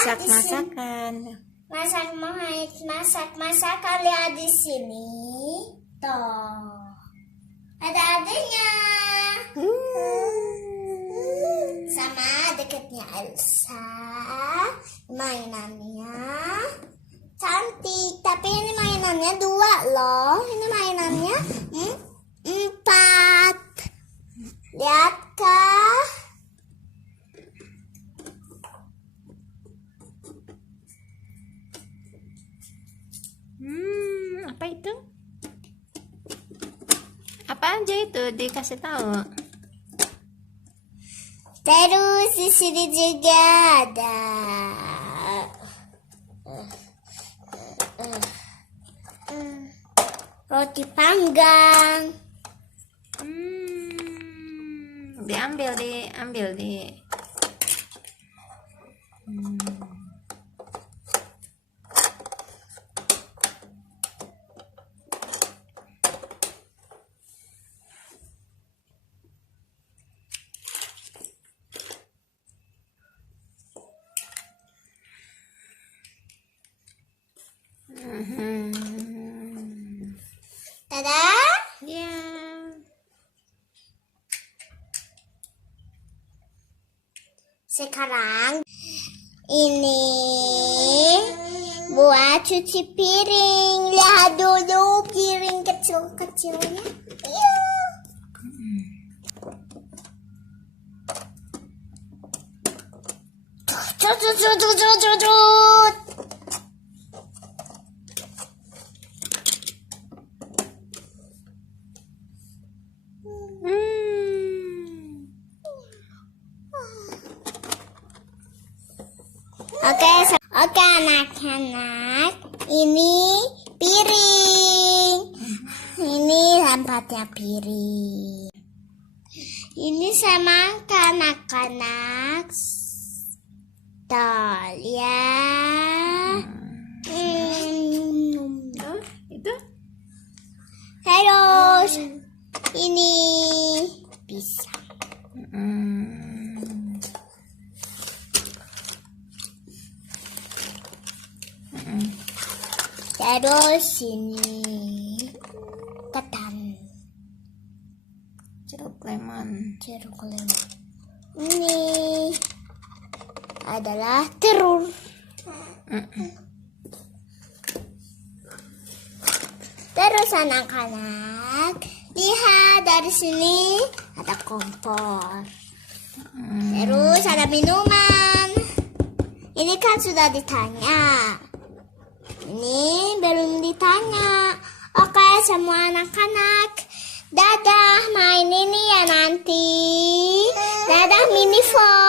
Masak-masakan. Masak-masakan, lihat di sini. Tuh. Ada adanya. Sama deketnya Elsa. Mainannya cantik, tapi ini mainannya 2 loh. Ini mainannya 4. Lihat kah? Apa itu? Apa aja itu? Dikasih tahu. Terus di sini juga ada roti panggang. Diambil di. Tada! Ya. Sekarang ini buat cuci piring. Lihat dulu piring kecil-kecilnya. Iya. Cut. Oke anak-anak, ini piring. Ini tempatnya piring. Ini sama anak-anak. Tuh, ya. Itu? Terus ini pisang. Terus ini ketan, Jeruk lemon. Ini adalah telur. Terus anak-anak, lihat dari sini ada kompor. Terus ada minuman. Ini kan sudah ditanya. Ini belum ditanya. Oke, semua anak-anak, dadah, main ini ya nanti. Dadah mini phone.